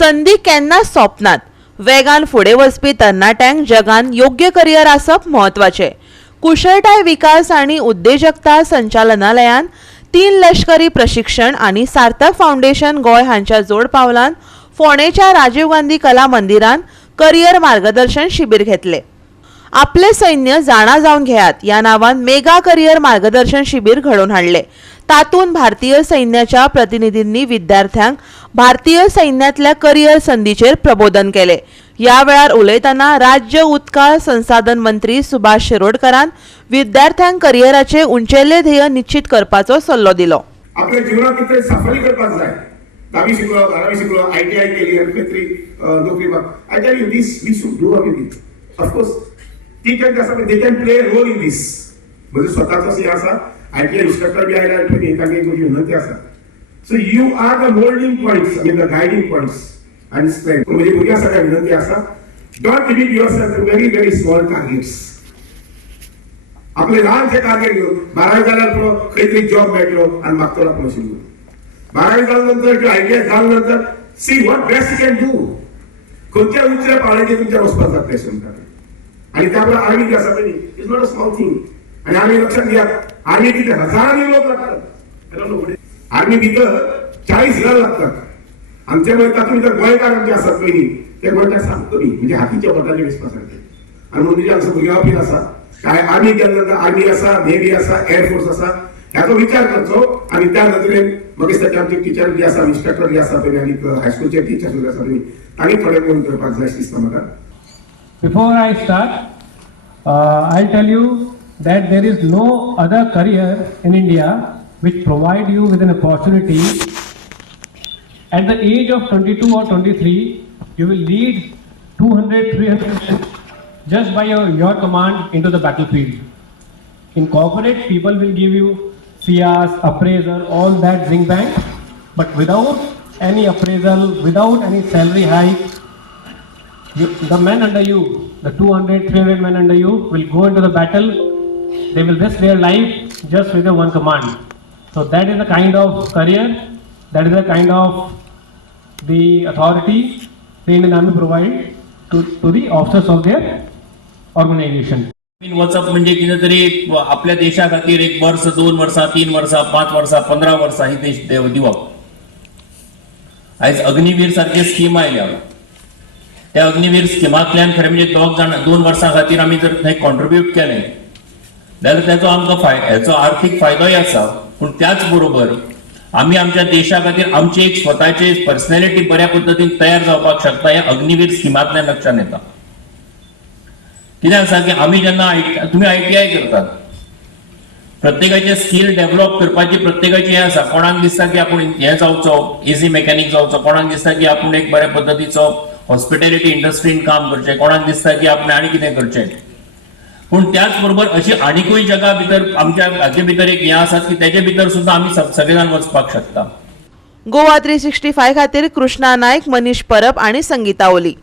संधी केन्ना सोपनात। वेगान फुडें वचपी तरणाट्यांक जगान योग्य करियर आसप म्हत्वाचें। कुशळटाय विकास आनी उद्देजकता संचालनालयान 3 लश्करी प्रशिक्षण आनी सार्थक फाउंडेशन गोय हांच्या जोड पावलान फोंडेच्या राजीव गांधी कला मंदिरान करियर मार्गदर्शन शिबीर घेतले। आपले सैन्य जाणा जावन घेयात या नावान मेगा करियर मार्गदर्शन शिबीर घडोवन हाडले। तातूंत भारतीय सैन्याच्या प्रतिनिधींनी विद्यार्थ्यांक भारतीय सैन्यातल्या करियर संधीचेर प्रबोधन केले। या वेळार उलयतना राज्य उदका संसाधन मंत्री सुभाष शिरोडकरान विद्यार्थ्यांक करियराचे उंचेले ध्येय निश्चित करपाचो सल्लो दिलो। आपल्या जीवनात कितें सफाई करपाक जाय। 10वी शिकलो 12वी शिकलो ITI केली आनी खंयतरी नोकरी माग I tell you this we should do away with of course teacher जे आसा they can play a role in this. म्हणजे स्वताचो हे आसा ITI इंस्ट्रक्टर बी आयला पण एकाक एक म्हजी विनंती आसा। So you are the holding points आनी द गायडिंग पॉइंट्स आनी स्ट्रेंथ। म्हणजे भुरग्यां सगळ्यांक विनंती आसा don't limit yourself to very very small targets. आपले ल्हानशे टार्गेट घेवन 12वी जाल्यार पुरो खंय तरी जॉब मेळटलो आनी मागतलो प्रमोशन घेवन। 12वी जाल्यानंतर किंवा ITI जाल्यानंतर see what best you can do. खंयच्या उंच पावण्याचेर तुमच्या वचपाक जातलें समजा। आनी त्या बरोबर आर्मी जी आसा पळय is not a small thing. आनी आर्मी लक्षात घेयात आर्मी कितें हजारांनी लोक लागतात। आर्मी भितर 40,000 लागतात। आमच्या मळे तातूंत भितर गोंयकार आमचे आसात पयलीं ते गोंयकार सामको कमी म्हणजे हातीच्या बोटांनी वेचपासारके। आनी म्हणजे आमचो भुरग्यां बीन आसा काय आर्मी केल्यानंतर आर्मी आसा नेव्ही आसा एअरफोर्स आसा ह्याचो विचार करचो। आनी त्या नदरेन म्हाका दिसता आमचे टीचर जे आसा इंस्ट्रक्टर जे आसा पळय आनी हायस्कूलचे टीचर सुद्दां आसा पळय तांणी थोडे करून करपाक जाय दिसता म्हाका। Before I start, I'll tell you that there is no other career in India which provide you with an opportunity. At the age of 22 or 23, you will lead 200, 300 men just by your command into the battlefield. In corporate, people will give you FIAS, appraisal, all that zing bang, but without any appraisal, without any salary hike, the men under you, the 200, 300 men under you will go into the battle. They will risk their life just with the one command. So that is the kind of career, that is the kind of the authority the Indian Army provide to the officers of their organization. वचप म्हणजे कितें तरी आपल्या देशा खातीर 1 वर्स 2 वर्सां 3 वर्सां 5 वर्सां 15 वर्सां ही देश दिवप। आयज अग्निवीर सारखे स्कीम आयल्या। त्या अग्निवीर स्किमांतल्यान खरें म्हणजे 2 वर्सां खातीर आमी जर थंय कॉन्ट्रिब्यूट केलें जाल्यार त्याचो आमकां हेचो आर्थीक फायदोय आसा। पूण त्याच बरोबर आमी आमच्या देशा खातीर आमची एक स्वताची पर्सनॅलिटी बऱ्या पद्दतीन तयार जावपाक शकता हे अग्निवीर स्किमांतल्यान लक्षात येता। कितें आसा की आमी जेन्ना तुमी ITI करतात प्रत्येकाचे स्कील डेव्हलप करपाची प्रत्येकाची हें आसा। कोणाक दिसता की आपूण हें जावचो इजी मेकॅनीक जावचो, कोणाक दिसता की आपूण एक बऱ्या पद्दतीचो हॉस्पिटॅलिटी इंडस्ट्रीन काम करचें, कोणाक दिसता की आपण आनी कितें करचें। पूण त्याच बरोबर अशी आनीकूय जगा भितर आमच्या हाचे भितर एक हें आसात की तेजे भितर सुद्दां आमी सगळे जाण वचपाक शकता। गोवा 365 खातीर कृष्णा नायक, मनीष परब आनी संगीता ओली।